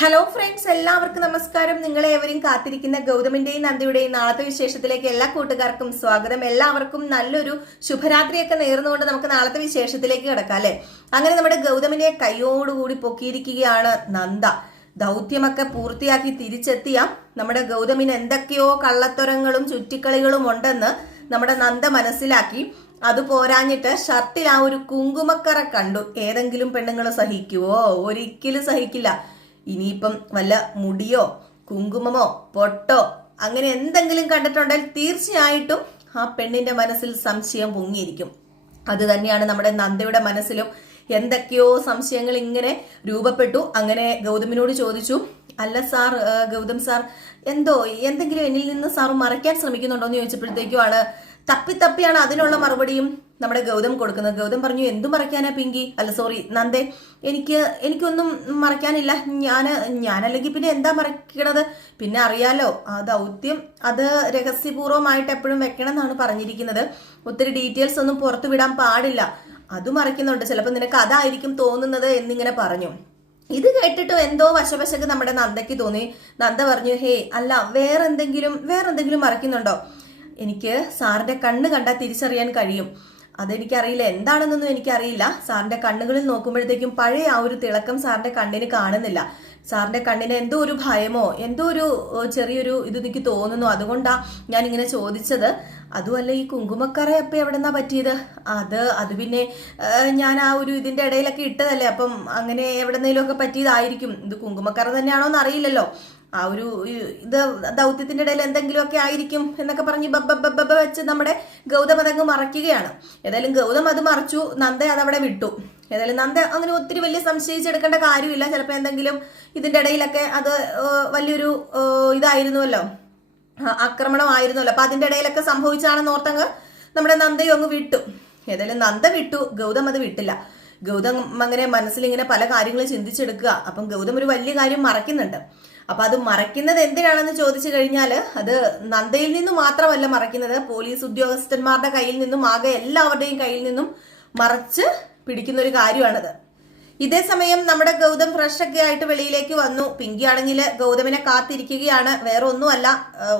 Hello friends, എല്ലാവർക്കും നമസ്കാരം. നിങ്ങളെ ഏവരും കാത്തിരിക്കുന്ന ഗൗതമിന്റെയും നന്ദിയുടെയും നാളത്തെ വിശേഷത്തിലേക്ക് എല്ലാ കൂട്ടുകാർക്കും സ്വാഗതം. എല്ലാവർക്കും നല്ലൊരു ശുഭരാത്രിയൊക്കെ നേർന്നുകൊണ്ട് നമുക്ക് നാളത്തെ വിശേഷത്തിലേക്ക് കിടക്കാം അല്ലെ. അങ്ങനെ നമ്മുടെ ഗൗതമിനെ കൈയോടുകൂടി പൊക്കിയിരിക്കുകയാണ് നന്ദ. ദൗത്യമൊക്കെ പൂർത്തിയാക്കി തിരിച്ചെത്തിയ നമ്മുടെ ഗൗതമിന് എന്തൊക്കെയോ കള്ളത്തരങ്ങളും ചുറ്റിക്കളികളും ഉണ്ടെന്ന് നമ്മുടെ നന്ദ മനസ്സിലാക്കി. അത് പോരാഞ്ഞിട്ട് ഷർട്ടിൽ ആ ഒരു കുങ്കുമക്കറ കണ്ടു. ഏതെങ്കിലും പെണ്ണുങ്ങൾ സഹിക്കുവോ? ഒരിക്കലും സഹിക്കില്ല. ഇനിയിപ്പം വല്ല മുടിയോ കുങ്കുമമോ പൊട്ടോ അങ്ങനെ എന്തെങ്കിലും കണ്ടിട്ടുണ്ടെങ്കിൽ തീർച്ചയായിട്ടും ആ പെണ്ണിന്റെ മനസ്സിൽ സംശയം പൊങ്ങിയിരിക്കും. അത് തന്നെയാണ് നമ്മുടെ നന്ദയുടെ മനസ്സിലും. എന്തൊക്കെയോ സംശയങ്ങൾ ഇങ്ങനെ രൂപപ്പെട്ടു. അങ്ങനെ ഗൗതമിനോട് ചോദിച്ചു, അല്ല സാർ, ഗൗതം സാർ എന്തെങ്കിലും എന്നിൽ നിന്ന് സാർ മറയ്ക്കാൻ ശ്രമിക്കുന്നുണ്ടോ എന്ന് ചോദിച്ചപ്പോഴത്തേക്കുമാണ് തപ്പിയാണ് അതിനുള്ള മറുപടിയും നമ്മുടെ ഗൗതം കൊടുക്കുന്നത്. ഗൗതം പറഞ്ഞു, എന്തു മറയ്ക്കാനാ പിങ്കി, അല്ല സോറി നന്ദേ, എനിക്കൊന്നും മറയ്ക്കാനില്ല. ഞാനല്ലെങ്കിൽ പിന്നെ എന്താ മറയ്ക്കണത്? പിന്നെ അറിയാലോ, ആ ദൗത്യം അത് രഹസ്യപൂർവ്വമായിട്ട് എപ്പോഴും വെക്കണം എന്നാണ് പറഞ്ഞിരിക്കുന്നത്. ഒത്തിരി ഡീറ്റെയിൽസ് ഒന്നും പുറത്തു വിടാൻ പാടില്ല. അത് മറയ്ക്കുന്നുണ്ട്, ചിലപ്പോൾ നിനക്ക് അതായിരിക്കും തോന്നുന്നത് എന്നിങ്ങനെ പറഞ്ഞു. ഇത് കേട്ടിട്ട് എന്തോ വശവശക്ക് നമ്മുടെ നന്ദയ്ക്ക് തോന്നി. നന്ദ പറഞ്ഞു, ഹേ അല്ല, വേറെന്തെങ്കിലും മറയ്ക്കുന്നുണ്ടോ? എനിക്ക് സാറിന്റെ കണ്ണ് കണ്ടാൽ തിരിച്ചറിയാൻ കഴിയും. അതെനിക്കറിയില്ല, എന്താണെന്നൊന്നും എനിക്കറിയില്ല. സാറിന്റെ കണ്ണുകളിൽ നോക്കുമ്പോഴത്തേക്കും പഴയ ആ ഒരു തിളക്കം സാറിന്റെ കണ്ണിന് കാണുന്നില്ല. സാറിന്റെ കണ്ണിന് എന്തോ ഒരു ഭയമോ എന്തോ ഒരു ചെറിയൊരു ഇത് എനിക്ക് തോന്നുന്നു. അതുകൊണ്ടാ ഞാൻ ഇങ്ങനെ ചോദിച്ചത്. അതുമല്ല, ഈ കുങ്കുമക്കറ അപ്പം എവിടെന്നാ പറ്റിയത്? അത് പിന്നെ ഞാൻ ആ ഒരു ഇതിന്റെ ഇടയിലൊക്കെ ഇട്ടതല്ലേ, അപ്പം അങ്ങനെ എവിടെന്നേലും ഒക്കെ പറ്റിയതായിരിക്കും. ഇത് കുങ്കുമക്കറ തന്നെയാണോ എന്ന് അറിയില്ലല്ലോ. ആ ഒരു ഇത് ദൗത്യത്തിന്റെ ഇടയിൽ എന്തെങ്കിലുമൊക്കെ ആയിരിക്കും എന്നൊക്കെ പറഞ്ഞ് ബബ്ബ വെച്ച് നമ്മുടെ ഗൗതം അതങ്ങ് മറയ്ക്കുകയാണ്. ഏതായാലും ഗൗതം അത് മറച്ചു, നന്ദ അതവിടെ വിട്ടു. ഏതായാലും നന്ദ അങ്ങനെ ഒത്തിരി വലിയ സംശയിച്ചെടുക്കേണ്ട കാര്യമില്ല. ചിലപ്പോൾ എന്തെങ്കിലും ഇതിന്റെ ഇടയിലൊക്കെ അത് വലിയൊരു ഇതായിരുന്നുവല്ലോ, ആക്രമണമായിരുന്നല്ലോ. അപ്പൊ അതിന്റെ ഇടയിലൊക്കെ സംഭവിച്ചാണെന്ന് ഓർത്തങ്ങ് നമ്മുടെ നന്ദയും അങ്ങ് വിട്ടു. ഏതായാലും നന്ദ വിട്ടു, ഗൗതം അത് വിട്ടില്ല. ഗൗതം അങ്ങനെ മനസ്സിലിങ്ങനെ പല കാര്യങ്ങളും ചിന്തിച്ചെടുക്കുക. അപ്പം ഗൗതം ഒരു വലിയ കാര്യം മറയ്ക്കുന്നുണ്ട്. അപ്പൊ അത് മറയ്ക്കുന്നത് എന്തിനാണെന്ന് ചോദിച്ചു കഴിഞ്ഞാല്, അത് നന്ദയിൽ നിന്നും മാത്രമല്ല മറയ്ക്കുന്നത്, പോലീസ് ഉദ്യോഗസ്ഥന്മാരുടെ കയ്യിൽ നിന്നും ആകെ എല്ലാവരുടെയും കയ്യിൽ നിന്നും മറച്ച് പിടിക്കുന്ന ഒരു കാര്യമാണത്. ഇതേ സമയം നമ്മുടെ ഗൗതം ഫ്രഷ് ഒക്കെ ആയിട്ട് വെളിയിലേക്ക് വന്നു. പിങ്കി ആണെങ്കിൽ ഗൗതമിനെ കാത്തിരിക്കുകയാണ്. വേറെ ഒന്നുമല്ല,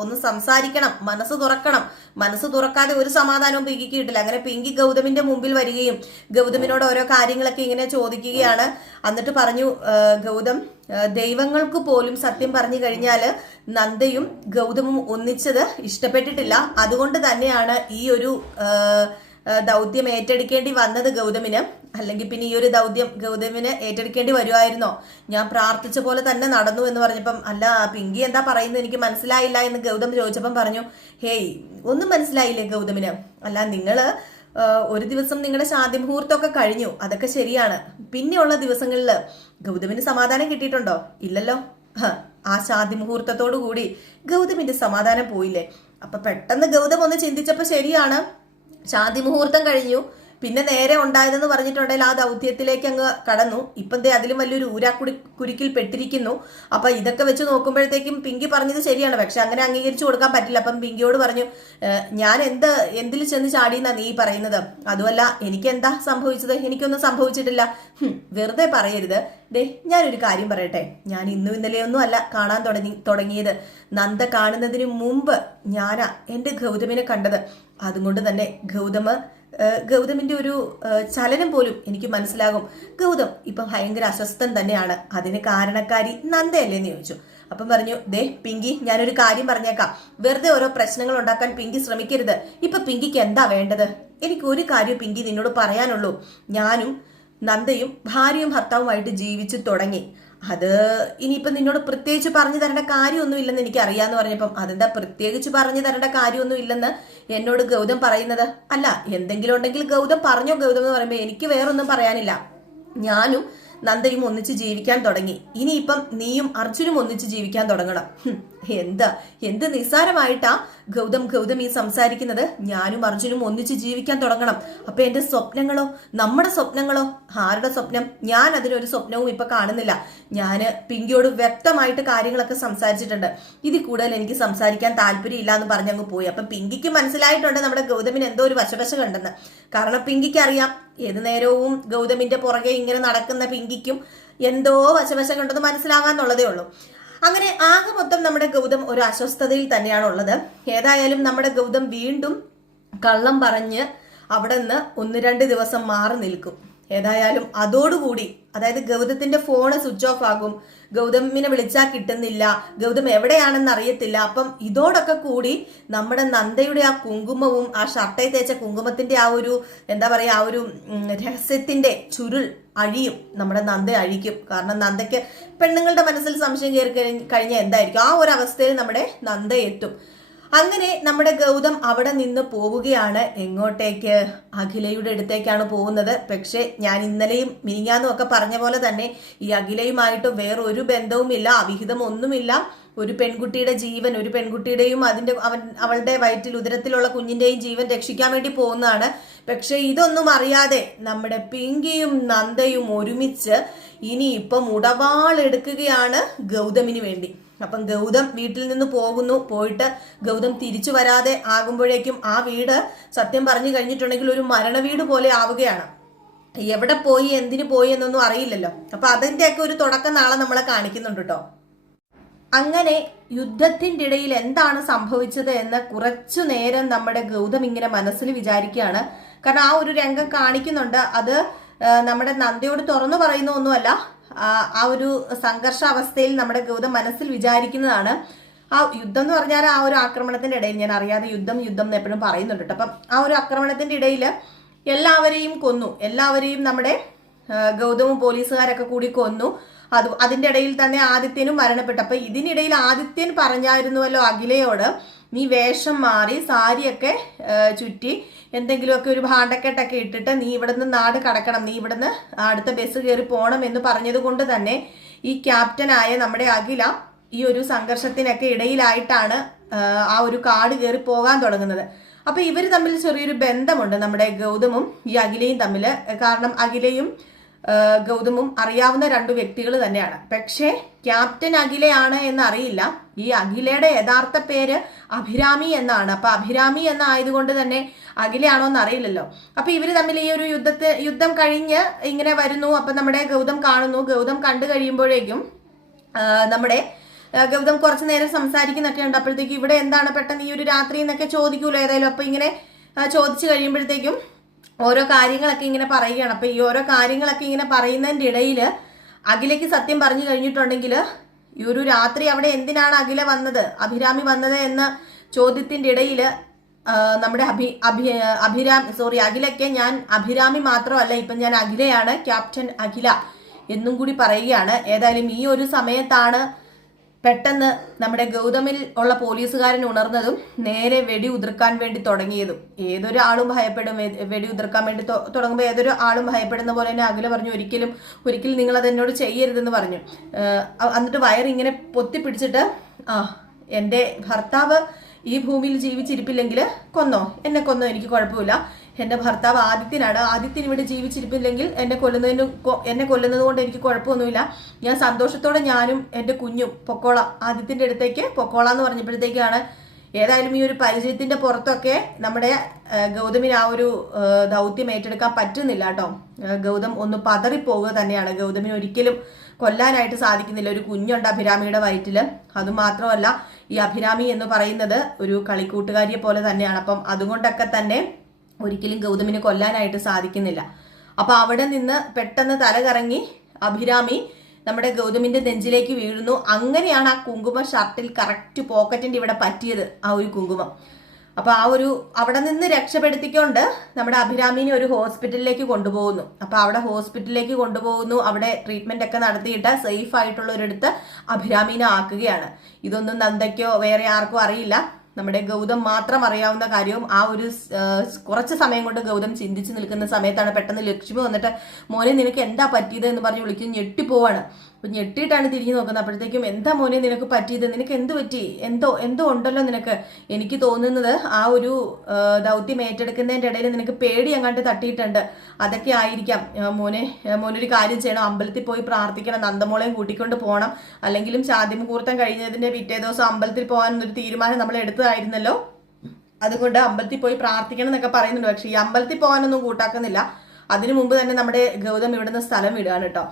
ഒന്ന് സംസാരിക്കണം, മനസ്സ് തുറക്കണം. മനസ്സ് തുറക്കാതെ ഒരു സമാധാനവും പിങ്കിക്ക് കിട്ടില്ല. അങ്ങനെ പിങ്കി ഗൗതമിന്റെ മുമ്പിൽ വരികയും ഗൗതമിനോട് ഓരോ കാര്യങ്ങളൊക്കെ ഇങ്ങനെ ചോദിക്കുകയാണ്. എന്നിട്ട് പറഞ്ഞു, ഗൗതം, ദൈവങ്ങൾക്ക് പോലും സത്യം പറഞ്ഞു കഴിഞ്ഞാല് നന്ദയും ഗൗതമും ഒന്നിച്ചത് ഇഷ്ടപ്പെട്ടിട്ടില്ല. അതുകൊണ്ട് തന്നെയാണ് ഈ ഒരു ദൗത്യം ഏറ്റെടുക്കേണ്ടി വന്നത് ഗൗതമിന്. അല്ലെങ്കിൽ പിന്നെ ഈ ഒരു ദൗത്യം ഗൗതമിന് ഏറ്റെടുക്കേണ്ടി വരുമായിരുന്നോ? ഞാൻ പ്രാർത്ഥിച്ച പോലെ തന്നെ നടന്നു എന്ന് പറഞ്ഞപ്പം, അല്ല പിങ്കി എന്താ പറയുന്നത് എനിക്ക് മനസ്സിലായില്ല എന്ന് ഗൗതം ചോദിച്ചപ്പം പറഞ്ഞു, ഹേയ് ഒന്നും മനസ്സിലായില്ലേ ഗൗതമിന്? അല്ല, നിങ്ങള് ഒരു ദിവസം നിങ്ങളുടെ ശാന്തി മുഹൂർത്തമൊക്കെ കഴിഞ്ഞു, അതൊക്കെ ശരിയാണ്. പിന്നെയുള്ള ദിവസങ്ങളിൽ ഗൗതമിന് സമാധാനം കിട്ടിയിട്ടുണ്ടോ? ഇല്ലല്ലോ. ആ ശാന്തി മുഹൂർത്തത്തോടു കൂടി ഗൗതമിന്റെ സമാധാനം പോയില്ലേ? അപ്പൊ പെട്ടെന്ന് ഗൗതം ഒന്ന് ചിന്തിച്ചപ്പോ ശരിയാണ്, ശാന്തി മുഹൂർത്തം കഴിഞ്ഞു, പിന്നെ നേരെ ഉണ്ടായതെന്ന് പറഞ്ഞിട്ടുണ്ടെങ്കിൽ ആ ദൗത്യത്തിലേക്ക് അങ്ങ് കടന്നു. ഇപ്പം അതിലും വലിയൊരു കുരുക്കിൽ പെട്ടിരിക്കുന്നു. അപ്പൊ ഇതൊക്കെ വെച്ച് നോക്കുമ്പോഴത്തേക്കും പിങ്കി പറഞ്ഞത് ശരിയാണ്. പക്ഷെ അങ്ങനെ അംഗീകരിച്ചു കൊടുക്കാൻ പറ്റില്ല. അപ്പം പിങ്കിയോട് പറഞ്ഞു, ഞാൻ എന്തിൽ ചെന്ന് ചാടിയെന്നാ നീ പറയുന്നത്? അതുമല്ല, എനിക്ക് എന്താ സംഭവിച്ചത്? എനിക്കൊന്നും സംഭവിച്ചിട്ടില്ല. വെറുതെ പറയരുത്. ഞാനൊരു കാര്യം പറയട്ടെ. ഞാൻ ഇന്നും ഇന്നലെയൊന്നും അല്ല കാണാൻ തുടങ്ങിയത്. നന്ദ കാണുന്നതിന് മുമ്പ് ഞാനാ എന്റെ ഗൗതമിനെ കണ്ടത്. അതുകൊണ്ട് തന്നെ ഗൗതമിന്റെ ഒരു ചലനം പോലും എനിക്ക് മനസ്സിലാകും. ഗൗതം ഇപ്പൊ ഭയങ്കര അസ്വസ്ഥൻ തന്നെയാണ്. അതിന് കാരണക്കാരി നന്ദയല്ലേന്ന് ചോദിച്ചു. അപ്പം പറഞ്ഞു, പിങ്കി, ഞാനൊരു കാര്യം പറഞ്ഞേക്കാം. വെറുതെ ഓരോ പ്രശ്നങ്ങൾ ഉണ്ടാക്കാൻ പിങ്കി ശ്രമിക്കരുത്. ഇപ്പൊ പിങ്കിക്ക് എന്താ വേണ്ടത്? എനിക്ക് ഒരു കാര്യം പിങ്കി നിന്നോട് പറയാനുള്ളൂ. ഞാനും നന്ദയും ഭാര്യയും ഭർത്താവുമായിട്ട് ജീവിച്ചു തുടങ്ങി. അത് ഇനിയിപ്പം നിന്നോട് പ്രത്യേകിച്ച് പറഞ്ഞു തരേണ്ട കാര്യമൊന്നും ഇല്ലെന്ന് എനിക്ക് അറിയാന്ന് പറഞ്ഞപ്പം, അതെന്താ പ്രത്യേകിച്ച് പറഞ്ഞു തരേണ്ട കാര്യമൊന്നും ഇല്ലെന്ന് എന്നോട് ഗൗതം പറയുന്നത്? അല്ല, എന്തെങ്കിലും ഉണ്ടെങ്കിൽ ഗൗതം പറഞ്ഞോ. ഗൗതം എന്ന് പറയുമ്പോ എനിക്ക് വേറൊന്നും പറയാനില്ല. ഞാനും നന്ദയും ഒന്നിച്ച് ജീവിക്കാൻ തുടങ്ങി. ഇനിയിപ്പം നീയും അർജുനും ഒന്നിച്ച് ജീവിക്കാൻ തുടങ്ങണം. എന്ത് നിസ്സാരമായിട്ടാ ഗൗതം ഈ സംസാരിക്കുന്നത്? ഞാനും അർജുനും ഒന്നിച്ച് ജീവിക്കാൻ തുടങ്ങണം. അപ്പൊ എന്റെ സ്വപ്നങ്ങളോ, നമ്മുടെ സ്വപ്നങ്ങളോ? ആരുടെ സ്വപ്നം? ഞാൻ അതിനൊരു സ്വപ്നവും ഇപ്പൊ കാണുന്നില്ല. ഞാന് പിങ്കിയോട് വ്യക്തമായിട്ട് കാര്യങ്ങളൊക്കെ സംസാരിച്ചിട്ടുണ്ട്. ഇതിൽ കൂടുതൽ എനിക്ക് സംസാരിക്കാൻ താല്പര്യം ഇല്ല എന്ന് പറഞ്ഞങ്ങ് പോയി. അപ്പൊ പിങ്കിക്ക് മനസ്സിലായിട്ടുണ്ട് നമ്മുടെ ഗൗതമിന് എന്തോ ഒരു വശവശ കണ്ടെന്ന്. കാരണം പിങ്കിക്ക് അറിയാം, ഏതു നേരവും ഗൗതമിന്റെ പുറകെ ഇങ്ങനെ നടക്കുന്ന പിങ്കിക്കും എന്തോ വശവശം കണ്ടെന്ന് മനസ്സിലാകാന്നുള്ളതേ ഉള്ളൂ. അങ്ങനെ ആകെ മൊത്തം നമ്മുടെ ഗൗതം ഒരു അസ്വസ്ഥതയിൽ തന്നെയാണ് ഉള്ളത്. ഏതായാലും നമ്മുടെ ഗൗതം വീണ്ടും കള്ളം പറഞ്ഞ് അവിടെ നിന്ന് 1-2 ദിവസം മാറി നിൽക്കും. ഏതായാലും അതോടുകൂടി, അതായത് ഗൗതത്തിന്റെ ഫോണ് സ്വിച്ച് ഓഫ് ആകും, ഗൗതമിനെ വിളിച്ചാൽ കിട്ടുന്നില്ല, ഗൗതം എവിടെയാണെന്ന് അറിയത്തില്ല. അപ്പം ഇതോടൊക്കെ കൂടി നമ്മുടെ നന്ദയുടെ ആ കുങ്കുമവും ആ ഷർട്ടയിൽ തേച്ച കുങ്കുമത്തിന്റെ ആ ഒരു എന്താ പറയാ ആ ഒരു രഹസ്യത്തിന്റെ ചുരുൾ അഴിയും. നമ്മുടെ നന്ദ അഴിക്കും. കാരണം നന്ദയ്ക്ക് പെണ്ണുങ്ങളുടെ മനസ്സിൽ സംശയം കയറി കഴിഞ്ഞാൽ എന്തായിരിക്കും, ആ ഒരു അവസ്ഥയിൽ നമ്മുടെ നന്ദ എത്തും. അങ്ങനെ നമ്മുടെ ഗൗതം അവിടെ നിന്ന് പോവുകയാണ്. എങ്ങോട്ടേക്ക്? അഖിലയുടെ അടുത്തേക്കാണ് പോകുന്നത്. പക്ഷെ ഞാൻ ഇന്നലെയും മിനിഞ്ഞാന്നും ഒക്കെ പറഞ്ഞ പോലെ തന്നെ ഈ അഖിലയുമായിട്ട് വേറൊരു ബന്ധവുമില്ല, അവിഹിതം ഒന്നുമില്ല. ഒരു പെൺകുട്ടിയുടെ ജീവൻ, ഒരു പെൺകുട്ടിയുടെയും അവളുടെ വയറ്റിൽ ഉദരത്തിലുള്ള കുഞ്ഞിന്റെയും ജീവൻ രക്ഷിക്കാൻ വേണ്ടി പോകുന്നതാണ്. പക്ഷെ ഇതൊന്നും അറിയാതെ നമ്മുടെ പിങ്കിയും നന്ദയും ഒരുമിച്ച് ഇനി ഇപ്പം ഉടവാളെടുക്കുകയാണ് ഗൗതമിന് വേണ്ടി. അപ്പം ഗൗതം വീട്ടിൽ നിന്ന് പോയിട്ട് ഗൗതം തിരിച്ചു വരാതെ ആകുമ്പോഴേക്കും ആ വീട് സത്യം പറഞ്ഞു കഴിഞ്ഞിട്ടുണ്ടെങ്കിൽ ഒരു മരണവീട് പോലെ ആവുകയാണ്. എവിടെ പോയി എന്തിനു പോയി എന്നൊന്നും അറിയില്ലല്ലോ. അപ്പൊ അതിന്റെയൊക്കെ ഒരു തുടക്കം നാളെ നമ്മളെ കാണിക്കുന്നുണ്ട് കേട്ടോ. അങ്ങനെ യുദ്ധത്തിന്റെ ഇടയിൽ എന്താണ് സംഭവിച്ചത് എന്ന് കുറച്ചു നേരം നമ്മുടെ ഗൗതം ഇങ്ങനെ മനസ്സിൽ വിചാരിക്കുകയാണ്. കാരണം ആ ഒരു രംഗം കാണിക്കുന്നുണ്ട്. അത് നമ്മുടെ നന്ദയോട് തുറന്നു പറയുന്ന ഒന്നുമല്ല, ആ ഒരു സംഘർഷാവസ്ഥയിൽ നമ്മുടെ ഗൗതം മനസ്സിൽ വിചാരിക്കുന്നതാണ്. ആ യുദ്ധം എന്ന് പറഞ്ഞാൽ ആ ഒരു ആക്രമണത്തിന്റെ ഇടയിൽ, ഞാൻ അറിയാതെ യുദ്ധം എന്ന് എപ്പോഴും പറയുന്നുണ്ട് കേട്ടോ. അപ്പം ആ ഒരു ആക്രമണത്തിന്റെ ഇടയിൽ എല്ലാവരെയും കൊന്നു. എല്ലാവരെയും നമ്മുടെ ഗൗതമും പോലീസുകാരൊക്കെ കൂടി കൊന്നു. അതിന്റെ ഇടയിൽ തന്നെ ആദിത്യനും മരണപ്പെട്ടു. അപ്പൊ ഇതിനിടയിൽ ആദിത്യൻ പറഞ്ഞായിരുന്നുവല്ലോ അഖിലയോട്, നീ വേഷം മാറി സാരിയൊക്കെ ചുറ്റി എന്തെങ്കിലുമൊക്കെ ഒരു ഭാണ്ഡക്കെട്ടൊക്കെ ഇട്ടിട്ട് നീ ഇവിടുന്ന് നാട് കടക്കണം, നീ ഇവിടുന്ന് അടുത്ത ബസ് കയറി പോകണം എന്ന് പറഞ്ഞത് കൊണ്ട് തന്നെ ഈ ക്യാപ്റ്റനായ നമ്മുടെ അഖില ഈ ഒരു സംഘർഷത്തിനൊക്കെ ഇടയിലായിട്ടാണ് ആ ഒരു കാട് കയറി പോകാൻ തുടങ്ങുന്നത്. അപ്പൊ ഇവര് തമ്മിൽ ചെറിയൊരു ബന്ധമുണ്ട്, നമ്മുടെ ഗൗതമും ഈ അഖിലയും തമ്മിൽ. കാരണം അഖിലയും ഗൗതമും അറിയാവുന്ന 2 വ്യക്തികൾ തന്നെയാണ്. പക്ഷേ ക്യാപ്റ്റൻ അഖിലയാണ് എന്ന് അറിയില്ല. ഈ അഖിലയുടെ യഥാർത്ഥ പേര് അഭിരാമി എന്നാണ്. അപ്പൊ അഭിരാമി എന്നായതുകൊണ്ട് തന്നെ അഖിലയാണോ എന്ന് അറിയില്ലല്ലോ. അപ്പൊ ഇവര് തമ്മിൽ ഈ ഒരു യുദ്ധം കഴിഞ്ഞ് ഇങ്ങനെ വരുന്നു. അപ്പൊ നമ്മുടെ ഗൗതം കാണുന്നു. ഗൗതം കണ്ടു കഴിയുമ്പോഴേക്കും നമ്മുടെ ഗൗതം കുറച്ചു നേരം സംസാരിക്കുന്നൊക്കെ ഉണ്ട്. അപ്പോഴത്തേക്കും ഇവിടെ എന്താണ് പെട്ടെന്ന് ഈ ഒരു രാത്രി എന്നൊക്കെ ചോദിക്കൂലോ ഏതായാലും. അപ്പൊ ഇങ്ങനെ ചോദിച്ചു കഴിയുമ്പോഴത്തേക്കും ഓരോ കാര്യങ്ങളൊക്കെ ഇങ്ങനെ പറയുകയാണ്. അപ്പൊ ഈ ഓരോ കാര്യങ്ങളൊക്കെ ഇങ്ങനെ പറയുന്നതിന്റെ ഇടയിൽ അഖിലയ്ക്ക് സത്യം പറഞ്ഞു കഴിഞ്ഞിട്ടുണ്ടെങ്കിൽ ഈ ഒരു രാത്രി അവിടെ എന്തിനാണ് അഭിരാമി വന്നത് എന്ന ചോദ്യത്തിന്റെ ഇടയിൽ നമ്മുടെ അഖിലയ്ക്ക് ഞാൻ അഭിരാമി മാത്രമല്ല, ഇപ്പൊ ഞാൻ അഖിലയാണ്, ക്യാപ്റ്റൻ അഖില എന്നും കൂടി പറയുകയാണ്. ഏതായാലും ഈ ഒരു സമയത്താണ് പെട്ടെന്ന് നമ്മുടെ ഗൗതമിൽ ഉള്ള പോലീസുകാരൻ ഉണർന്നതും നേരെ വെടി ഉതിർക്കാൻ വേണ്ടി തുടങ്ങിയതും. ഏതൊരാളും ഭയപ്പെടും, വെടി ഉതിർക്കാൻ വേണ്ടി തുടങ്ങുമ്പോൾ ഏതൊരു ആളും ഭയപ്പെടുന്ന പോലെ തന്നെ അഖില പറഞ്ഞു, ഒരിക്കലും നിങ്ങൾ അത് എന്നോട് ചെയ്യരുതെന്ന് പറഞ്ഞു. എന്നിട്ട് വയറിങ്ങനെ പൊത്തിപ്പിടിച്ചിട്ട്, എൻ്റെ ഭർത്താവ് ഈ ഭൂമിയിൽ ജീവിച്ചിരിപ്പില്ലെങ്കിൽ എന്നെ കൊന്നോ, എനിക്ക് കുഴപ്പമില്ല. എന്റെ ഭർത്താവ് ആദിത്യനാണ്, ആദിത്യൻ ഇവിടെ ജീവിച്ചിരിപ്പില്ലെങ്കിൽ എന്നെ കൊല്ലുന്നത് കൊണ്ട് എനിക്ക് കുഴപ്പമൊന്നുമില്ല. ഞാൻ സന്തോഷത്തോടെ ഞാനും എൻ്റെ കുഞ്ഞും പൊക്കോളാം, ആദിത്യന്റെ അടുത്തേക്ക് പൊക്കോളാന്ന് പറഞ്ഞപ്പോഴത്തേക്കാണ് ഏതായാലും ഈ ഒരു പരിചയത്തിന്റെ പുറത്തൊക്കെ നമ്മുടെ ഗൗതമിന് ആ ഒരു ദൗത്യം ഏറ്റെടുക്കാൻ പറ്റുന്നില്ല കേട്ടോ. ഗൗതം ഒന്ന് പതറിപ്പോവുക തന്നെയാണ്. ഗൗതമിന് ഒരിക്കലും കൊല്ലാനായിട്ട് സാധിക്കുന്നില്ല. ഒരു കുഞ്ഞുണ്ട് അഭിരാമിയുടെ വയറ്റില്. അതുമാത്രമല്ല ഈ അഭിരാമി എന്ന് പറയുന്നത് ഒരു കളിക്കൂട്ടുകാരിയെ പോലെ തന്നെയാണ്. അപ്പം അതുകൊണ്ടൊക്കെ തന്നെ ഒരിക്കലും ഗൗതമിനെ കൊല്ലാനായിട്ട് സാധിക്കുന്നില്ല. അപ്പൊ അവിടെ നിന്ന് പെട്ടെന്ന് തല കറങ്ങി അഭിരാമി നമ്മുടെ ഗൗതമിന്റെ നെഞ്ചിലേക്ക് വീഴുന്നു. അങ്ങനെയാണ് ആ കുങ്കുമം ഷർട്ടിൽ കറക്റ്റ് പോക്കറ്റിന്റെ ഇവിടെ പറ്റിയത്, ആ ഒരു കുങ്കുമം. അപ്പൊ ആ ഒരു അവിടെ നിന്ന് രക്ഷപ്പെടുത്തിക്കൊണ്ട് നമ്മുടെ അഭിരാമിനെ ഒരു ഹോസ്പിറ്റലിലേക്ക് കൊണ്ടുപോകുന്നു. അപ്പൊ അവിടെ ഹോസ്പിറ്റലിലേക്ക് കൊണ്ടുപോകുന്നു. അവിടെ ട്രീറ്റ്മെന്റ് ഒക്കെ നടത്തിയിട്ട് സേഫ് ആയിട്ടുള്ള ഒരിടത്ത് അഭിരാമിനെ ആക്കുകയാണ്. ഇതൊന്നും നന്ദയ്ക്കോ വേറെ ആർക്കും അറിയില്ല. നമ്മുടെ ഗൗതം മാത്രം അറിയാവുന്ന കാര്യവും. ആ ഒരു കുറച്ച് സമയം കൊണ്ട് ഗൗതം ചിന്തിച്ച് നിൽക്കുന്ന സമയത്താണ് പെട്ടെന്ന് ലക്ഷ്മി വന്നിട്ട്, മോനെ നിനക്ക് എന്താ പറ്റിയത് എന്ന് പറഞ്ഞ് വിളിക്കും. ഞെട്ടിപ്പോവാണ്. അപ്പൊ ഞെട്ടിയിട്ടാണ് തിരിഞ്ഞു നോക്കുന്നത്. അപ്പോഴത്തേക്കും എന്താ മോനെ നിനക്ക് പറ്റിയത്, നിനക്ക് എന്ത് പറ്റി, എന്തോ ഉണ്ടല്ലോ നിനക്ക്. എനിക്ക് തോന്നുന്നത് ആ ഒരു ദൗത്യം ഏറ്റെടുക്കുന്നതിന്റെ ഇടയിൽ നിനക്ക് പേടി അങ്ങാണ്ട് തട്ടിയിട്ടുണ്ട്, അതൊക്കെ ആയിരിക്കാം. മോനൊരു കാര്യം ചെയ്യണം, അമ്പലത്തിൽ പോയി പ്രാർത്ഥിക്കണം, നന്ദമോളെയും കൂട്ടിക്കൊണ്ട് പോകണം. അല്ലെങ്കിലും ശാന്തിമുഹൂർത്തം കഴിഞ്ഞതിന്റെ പിറ്റേ ദിവസം അമ്പലത്തിൽ പോകാനൊരു തീരുമാനം നമ്മൾ എടുത്തതായിരുന്നല്ലോ. അതുകൊണ്ട് അമ്പലത്തിൽ പോയി പ്രാർത്ഥിക്കണം എന്നൊക്കെ പറയുന്നുണ്ട്. പക്ഷെ ഈ അമ്പലത്തിൽ പോകാനൊന്നും കൂട്ടാക്കുന്നില്ല. അതിനു മുമ്പ് തന്നെ നമ്മുടെ ഗൗതം ഇവിടുന്ന് സ്ഥലം വിടുകയാണ് കേട്ടോ.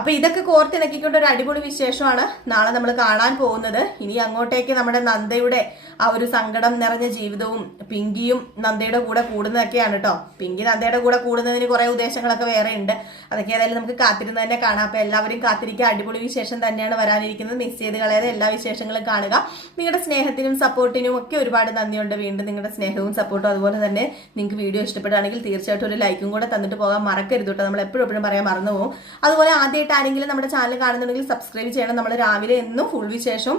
അപ്പൊ ഇതൊക്കെ കോർത്തിണക്കിക്കൊണ്ട് ഒരു അടിപൊളി വിശേഷമാണ് നാളെ നമ്മൾ കാണാൻ പോകുന്നത്. ഇനി അങ്ങോട്ടേക്ക് നമ്മുടെ നന്ദയുടെ ആ ഒരു സങ്കടം നിറഞ്ഞ ജീവിതവും പിങ്കിയും നന്ദയുടെ കൂടെ കൂടുന്നതൊക്കെയാണ് കേട്ടോ. പിങ്കി നന്ദയുടെ കൂടെ കൂടുന്നതിന് കുറെ ഉദ്ദേശങ്ങളൊക്കെ വേറെ ഉണ്ട്. അതൊക്കെ ഏതായാലും നമുക്ക് കാത്തിരുന്ന് തന്നെ കാണാം. അപ്പൊ എല്ലാവരും കാത്തിരിക്കുക. അടിപൊളി വിശേഷം തന്നെയാണ് വരാനിരിക്കുന്നത്. മിസ് ചെയ്ത് കളയാതെ എല്ലാ വിശേഷങ്ങളും കാണുക. നിങ്ങളുടെ സ്നേഹത്തിനും സപ്പോർട്ടിനും ഒക്കെ ഒരുപാട് നന്ദിയുണ്ട്. വീണ്ടും നിങ്ങളുടെ സ്നേഹവും സപ്പോർട്ടും അതുപോലെ തന്നെ നിങ്ങൾക്ക് വീഡിയോ ഇഷ്ടപ്പെടുകയാണെങ്കിൽ തീർച്ചയായിട്ടും ഒരു ലൈക്കും കൂടെ തന്നിട്ട് പോകാൻ മറക്കരുത് കേട്ടോ. നമ്മൾ എപ്പോഴും പറയാൻ മറന്നു പോകും. അതുപോലെ ആദ്യമായിട്ട് ആരെങ്കിലും നമ്മുടെ ചാനൽ കാണുന്നുണ്ടെങ്കിൽ സബ്സ്ക്രൈബ് ചെയ്യണം. നമ്മൾ രാവിലെ എന്നും ഫുൾ വിശേഷം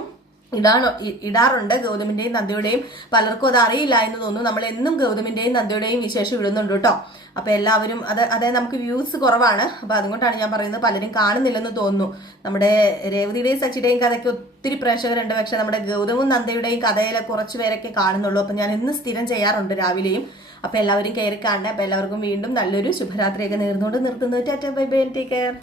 ഇടാറുണ്ട്, ഗൗതമിന്റെയും നന്ദയുടെയും. പലർക്കും അത് അറിയില്ല എന്ന് തോന്നുന്നു. നമ്മൾ എന്നും ഗൗതമിന്റെയും നന്ദയുടെയും വിശേഷം ഇടുന്നുണ്ട് കേട്ടോ. അപ്പൊ എല്ലാവരും അതായത് നമുക്ക് വ്യൂസ് കുറവാണ്. അപ്പൊ അതുകൊണ്ടാണ് ഞാൻ പറയുന്നത്. പലരും കാണുന്നില്ലെന്ന് തോന്നുന്നു. നമ്മുടെ രേവതിയുടെയും സച്ചിയുടെയും കഥയ്ക്ക് ഒത്തിരി പ്രേക്ഷകരുണ്ട്. പക്ഷെ നമ്മുടെ ഗൗതമും നന്ദയുടെയും കഥയിലെ കുറച്ച് പേരൊക്കെ കാണുന്നുള്ളൂ. അപ്പൊ ഞാൻ ഇന്ന് സ്ഥിരം ചെയ്യാറുണ്ട് രാവിലെയും. അപ്പൊ എല്ലാവരും കയറി കാണണേ. അപ്പൊ എല്ലാവർക്കും വീണ്ടും നല്ലൊരു ശുഭരാത്രിയൊക്കെ നേർന്നുകൊണ്ട് നിർത്തുന്നു. Tata bye bye, take care.